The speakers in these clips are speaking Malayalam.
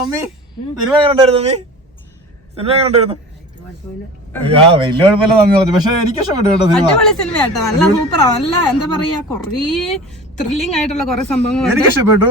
മമ്മി സിനിമ എങ്ങനെ ഉണ്ടായിരുന്നു? മമ്മി സിനിമ എങ്ങനെ ഉണ്ടായിരുന്നു? വലിയ കുഴപ്പമില്ല മമ്മി പറഞ്ഞു. പക്ഷെ എനിക്ക് ഇഷ്ടപ്പെട്ടു കേട്ടോ സിനിമ കേട്ടോ. നല്ല സൂപ്പറാ. നല്ല എന്താ പറയാ, കൊറേ ത്രില്ലിംഗ് ആയിട്ടുള്ള കൊറേ സംഭവങ്ങൾ എനിക്ക് ഇഷ്ടപ്പെട്ടു.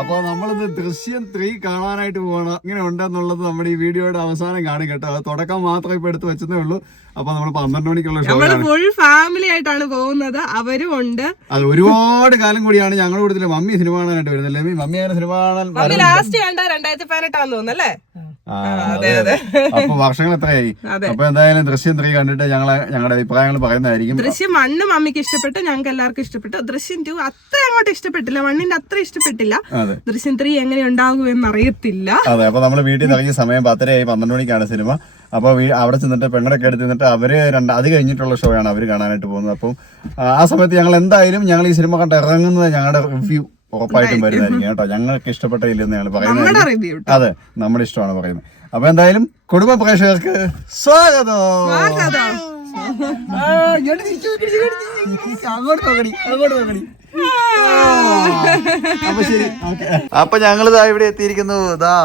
അപ്പൊ നമ്മളിത് ദൃശ്യം 3 കാണാനായിട്ട് പോകണം. ഇങ്ങനെ ഉണ്ടെന്നുള്ളത് നമ്മുടെ ഈ വീഡിയോയുടെ അവസാനം കാണും കേട്ടോ. അത് തുടക്കം മാത്രം ഇപ്പൊ എടുത്ത് വെച്ചതേ ഉള്ളൂ. അപ്പൊ നമ്മള് 12 മണിക്കുള്ള ഷോ ഫുൾ ഫാമിലി ആയിട്ടാണ് പോകുന്നത്. അവരും ഉണ്ട്. അത് ഒരുപാട് കാലം കൂടിയാണ് ഞങ്ങളുടെ കൂട്ടത്തില് മമ്മി സിനിമ കാണാനായിട്ട് വരുന്നല്ലേ. മമ്മി അങ്ങനെ സിനിമ കാണാൻ ലാസ്റ്റ് കണ്ട 2018 തോന്നുന്നല്ലേ. അപ്പൊ വർഷങ്ങൾ എത്രയായി. അപ്പൊ എന്തായാലും ദൃശ്യം 3 കണ്ടിട്ട് ഞങ്ങളുടെ അഭിപ്രായങ്ങൾ പറയുന്നതായിരിക്കും. ദൃശ്യം 1 മമ്മിക്ക് ഇഷ്ടപ്പെട്ടു, ഞങ്ങൾക്ക് എല്ലാവർക്കും ഇഷ്ടപ്പെട്ടു. ദൃശ്യം 2 അത്ര അങ്ങോട്ട് ഇഷ്ടപ്പെട്ടില്ല, 1ന്റെ അത്ര ഇഷ്ടപ്പെട്ടില്ല. ദൃശ്യം 3 എങ്ങനെ ഉണ്ടാകുമെന്ന് അറിയത്തില്ല. അതെ, അപ്പൊ നമ്മള് വീട്ടിൽ നിന്ന് ഇറങ്ങിയ സമയം 10:30 12 മണിക്കാണ് സിനിമ. അപ്പൊ അവിടെ ചെന്നിട്ട് പെങ്ങളൊക്കെ എടുത്ത് നിന്നിട്ട് അവര് അത് കഴിഞ്ഞിട്ടുള്ള ഷോ ആണ് അവര് കാണാനായിട്ട് പോകുന്നത്. അപ്പം ആ സമയത്ത് ഞങ്ങൾ എന്തായാലും ഈ സിനിമ കണ്ട് ഇറങ്ങുന്നത് ഞങ്ങളുടെ റിവ്യൂ ഉറപ്പായിട്ടും വരുന്നതായിരിക്കും കേട്ടോ. ഞങ്ങൾക്ക് ഇഷ്ടപ്പെട്ടില്ലെന്ന് ഞങ്ങൾ പറയുന്നത്. അതെ, നമ്മുടെ ഇഷ്ടമാണ് പറയുന്നത്. അപ്പൊ എന്തായാലും കുടുംബ പ്രേക്ഷകർക്ക് സ്വാഗതം. അപ്പൊ ശരി, അപ്പൊ ഞങ്ങളിതാ ഇവിടെ എത്തിയിരിക്കുന്നു. ഇതാ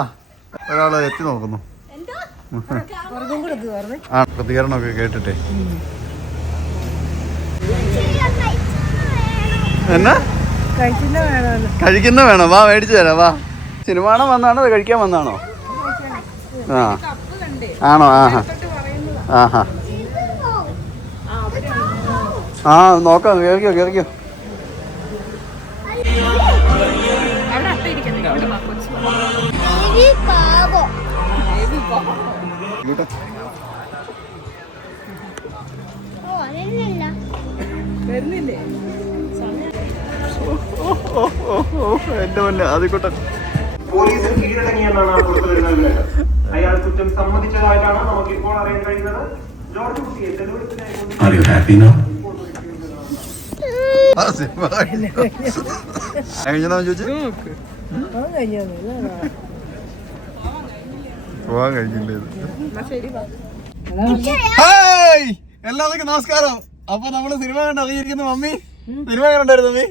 ഒരാള് എത്തി നോക്കുന്നു. ആ പ്രതികരണമൊക്കെ കേട്ടിട്ടേ എന്നാ കഴിക്കുന്ന വേണോ? വാ മേടിച്ചു തരാം. വാ, സിനിമ കാണാൻ വന്നാണോ അത് കഴിക്കാൻ വന്നാണോ? ആണോ? ആഹാ ആ നോക്കാം. കേറിക്കോ. എന്റെ മുന്നേ അതിക്കോട്ടെ. പോലീസ് കീഴടങ്ങിയെന്നാണ് പുറത്തുവരുന്ന വിവരം. അയാൾ കുറ്റം സമ്മതിച്ചതായിട്ടാണ് നമുക്ക് ഇപ്പോൾ അറിയാൻ കഴിയുന്നത്. ജോർജ് കുട്ടിയെ തെളിവെടുപ്പിനായി പോവാൻ കഴിഞ്ഞില്ലേ? എല്ലാവർക്കും നമസ്കാരം. അപ്പൊ നമ്മള് സിനിമ കണ്ട് ഇറങ്ങിയിരിക്കുന്നു. മമ്മി സിനിമ എങ്ങനെ ഉണ്ടായിരുന്നു? മമ്മി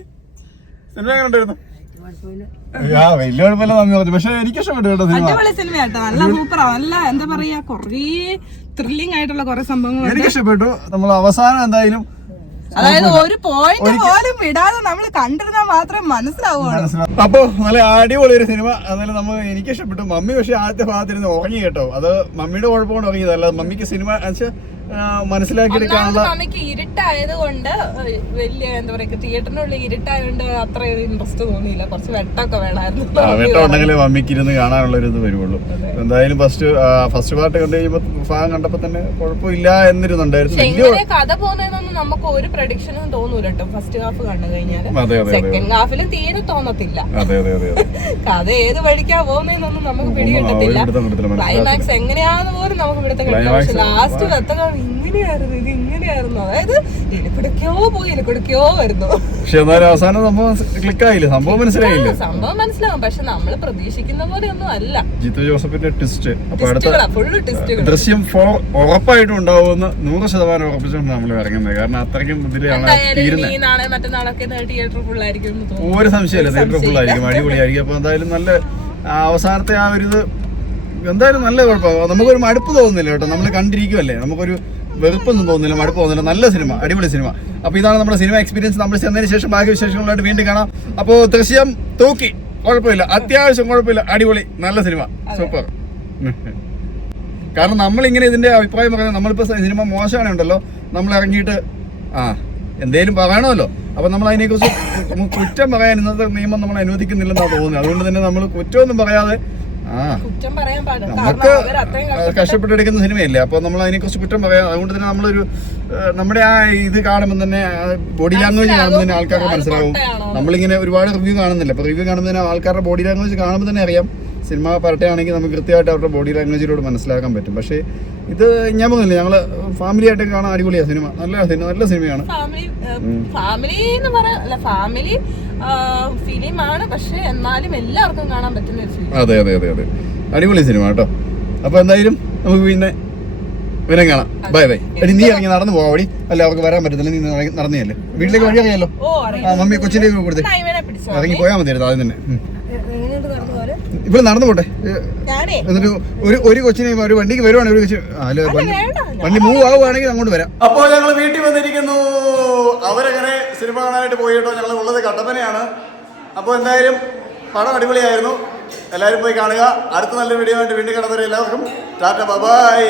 സിനിമ എങ്ങനെ ഉണ്ടായിരുന്നു? വലിയ കുഴപ്പമില്ല മമ്മി പറഞ്ഞു. പക്ഷെ എനിക്ക് ഇഷ്ടപ്പെട്ടു കേട്ടോ സിനിമ കേട്ടോ. നല്ല സൂപ്പറാ. നല്ല എന്താ പറയാ, കൊറേ ത്രില്ലിംഗ് ആയിട്ടുള്ള കൊറേ സംഭവങ്ങൾ എനിക്ക് ഇഷ്ടപ്പെട്ടു. നമ്മൾ അവസാനം എന്തായാലും അതായത് ഒരു പോയിന്റ് പോലും വിടാതെ നമ്മൾ കണ്ടിരുന്നാൽ മാത്രമേ മനസ്സിലാവുള്ളൂ. അപ്പൊ നല്ല അടിപൊളി ഒരു സിനിമ. എന്നാലും എനിക്ക് ഇഷ്ടപ്പെട്ടു. മമ്മി പക്ഷെ ആദ്യത്തെ ഭാഗത്തിരുന്ന് ഉറങ്ങി കേട്ടോ. അത് മമ്മിയുടെ കുഴപ്പമാണ് ഉറങ്ങിയതല്ല. മമ്മിക്ക് സിനിമ മനസ്സിലാക്കിയെടുക്കാനുള്ള മമ്മിക്ക് ഇരുട്ടായത് കൊണ്ട് വലിയ എന്താ പറയാ, തിയേറ്ററിനുള്ളിൽ ഇരുട്ടായതുകൊണ്ട് അത്ര ഇൻട്രസ്റ്റ് തോന്നിയില്ല. കുറച്ച് വെട്ടമൊക്കെ വേണമായിരുന്നു. വെട്ടം ഉണ്ടെങ്കിലേ മമ്മിക്ക് ഇരുന്ന് കാണാനുള്ള ഒരു ഇത് വരുള്ളൂ. എന്തായാലും ഫസ്റ്റ് പാർട്ട് കണ്ടു കഴിയുമ്പോ ഭാഗം കണ്ടപ്പോ തന്നെ കുഴപ്പമില്ല എന്നിരുന്നുണ്ടായിരുന്നു. കഥ പോകുന്നതെന്നൊന്നും നമുക്ക് ഒരു പ്രഡിക്ഷനും തോന്നൂല കേട്ടോ. ഫസ്റ്റ് ഹാഫ് കണ്ടു കഴിഞ്ഞാൽ സെക്കൻഡ് ഹാഫിലും തീരെ തോന്നത്തില്ല. കഥ ഏത് വഴിക്കാ പോകുന്നതെന്നൊന്നും നമുക്ക് പിടികിട്ടത്തില്ല. ക്ലൈമാക്സ് എങ്ങനെയാന്ന് പോലും നമുക്ക് പിടുത്തം കിട്ടില്ല. പക്ഷെ ലാസ്റ്റ് വെത്തകൾ ഇങ്ങനെയായിരുന്നു, ഇത് ഇങ്ങനെയായിരുന്നു. അതായത് ഇലക്കുടക്കോ പോയി ഇലക്കുടക്കോ വരുന്നു. പക്ഷെ എന്നാലും അവസാനം സംഭവം ക്ലിക്കായില്ല. സംഭവം മനസ്സിലായില്ല. സംഭവം മനസ്സിലാവും, പക്ഷെ നമ്മള് പ്രതീക്ഷിക്കുന്ന പോലെ ഒന്നും അല്ല. ജിത്തു ജോസഫിന്റെ ട്വിസ്റ്റ്. അപ്പൊ അടുത്ത ദൃശ്യം 4 ഉറപ്പായിട്ടും ഉണ്ടാവുമെന്ന് 100% ഉറപ്പിച്ചുകൊണ്ട് നമ്മൾ ഇറങ്ങുന്നത്. കാരണം അത്രയ്ക്കും ഇതിലാണ് തീരുന്നത്. ഒരു സംശയമല്ല, തിയേറ്റർ ഫുൾ ആയിരിക്കും, അടിപൊളിയായിരിക്കും. അപ്പൊ എന്തായാലും നല്ല അവസാനത്തെ ആ ഒരു ഇത് എന്തായാലും നല്ല കുഴപ്പമാണ്. നമുക്കൊരു മടുപ്പ് തോന്നുന്നില്ല കേട്ടോ. നമ്മൾ കണ്ടിരിക്കുമല്ലേ, നമുക്കൊരു വെറുപ്പൊന്നും തോന്നുന്നില്ല, മടുപ്പ് തോന്നുന്നില്ല. നല്ല സിനിമ, അടിപൊളി സിനിമ. അപ്പൊ ഇതാണ് നമ്മുടെ സിനിമ എക്സ്പീരിയൻസ്. നമ്മൾ ചെന്നതിന് ശേഷം ബാക്കി വിശേഷങ്ങളായിട്ട് വീണ്ടും കാണാം. അപ്പോൾ ദൃശ്യം തൂക്കി, കുഴപ്പമില്ല, അത്യാവശ്യം കുഴപ്പമില്ല, അടിപൊളി, നല്ല സിനിമ, സൂപ്പർ. കാരണം നമ്മളിങ്ങനെ ഇതിന്റെ അഭിപ്രായം പറയുന്നത്, നമ്മളിപ്പോ സിനിമ മോശമാണുണ്ടല്ലോ, നമ്മൾ ഇറങ്ങിയിട്ട് എന്തേലും പറയണമല്ലോ. അപ്പൊ നമ്മൾ അതിനെക്കുറിച്ച് കുറ്റം പറയാൻ ഇന്നത്തെ നിയമം നമ്മൾ അനുവദിക്കുന്നില്ലെന്നാണ് തോന്നുന്നത്. അതുകൊണ്ട് തന്നെ നമ്മൾ കുറ്റമൊന്നും പറയാതെ നമുക്ക് കഷ്ടപ്പെട്ടെടുക്കുന്ന സിനിമയല്ലേ, അപ്പൊ നമ്മൾ അതിനെക്കുറിച്ച് കുറ്റം പറയാം. അതുകൊണ്ട് തന്നെ നമ്മളൊരു നമ്മുടെ ആ ഇത് കാണുമ്പോൾ തന്നെ ബോഡി ലാംഗ്വേജ് കാണുമ്പോൾ തന്നെ ആൾക്കാർക്ക് മനസ്സിലാവും. നമ്മളിങ്ങനെ ഒരുപാട് റിവ്യൂ കാണുന്നില്ല. അപ്പൊ റിവ്യൂ കാണുമ്പോൾ തന്നെ ആൾക്കാരുടെ ബോഡി ലാംഗ്വേജ് കാണുമ്പോൾ തന്നെ അറിയാം. സിനിമ പരട്ടയാണെങ്കിൽ നമുക്ക് കൃത്യമായിട്ട് അവരുടെ ബോഡി ലാംഗ്വേജിലൂടെ മനസ്സിലാക്കാൻ പറ്റും. പക്ഷേ ഇത് ഞാൻ പറഞ്ഞില്ല, ഞങ്ങള് ഫാമിലി ആയിട്ട് കാണാൻ അടിപൊളിയാ സിനിമ. നല്ല സിനിമയാണ്. ഫാമിലി ഫിലിമാണ്, പക്ഷെ എന്നാലും എല്ലാവർക്കും കാണാൻ പറ്റുന്ന ഒരു ഫിലിം. അതെ, അടിപൊളി സിനിമ കേട്ടോ. അപ്പൊ എന്തായാലും നമുക്ക് പിന്നെ പിന്നെ കാണാം. Bye bye. എടി നീ ഇറങ്ങി നടന്നു പോവാ വഴി. അല്ല അവർക്ക് വരാൻ പറ്റത്തില്ല, നീ നടന്നേയല്ലേ. വീട്ടിലേക്ക് വഴി അറിയാലോ. ആ മമ്മി കൊച്ചിലേക്ക് കൊടുത്തേ. ഇറങ്ങി പോയാൽ മതിയായിരുന്നു ആദ്യം തന്നെ. ഇവിടെ നടന്നു പോട്ടെ. എന്നിട്ട് ഒരു കൊച്ചിനെ ഒരു വണ്ടിക്ക് വരുവാണെങ്കിൽ ഒരു കൊച്ചു വണ്ടി മൂവ് ആവുകയാണെങ്കിൽ അങ്ങോട്ട് വരാം. അപ്പോൾ ഞങ്ങൾ വീട്ടിൽ വന്നിരിക്കുന്നു. അവരങ്ങനെ സിനിമ കാണാനായിട്ട് പോയി കേട്ടോ. ഞങ്ങൾ ഉള്ളത് കട്ടപ്പനയാണ്. അപ്പോൾ എന്തായാലും പടം അടിപൊളിയായിരുന്നു. എല്ലാവരും പോയി കാണുക. അടുത്ത നല്ല വീഡിയോ ആയിട്ട് വീണ്ടും കാണുന്നവരെ എല്ലാവർക്കും ടാറ്റ ബൈ.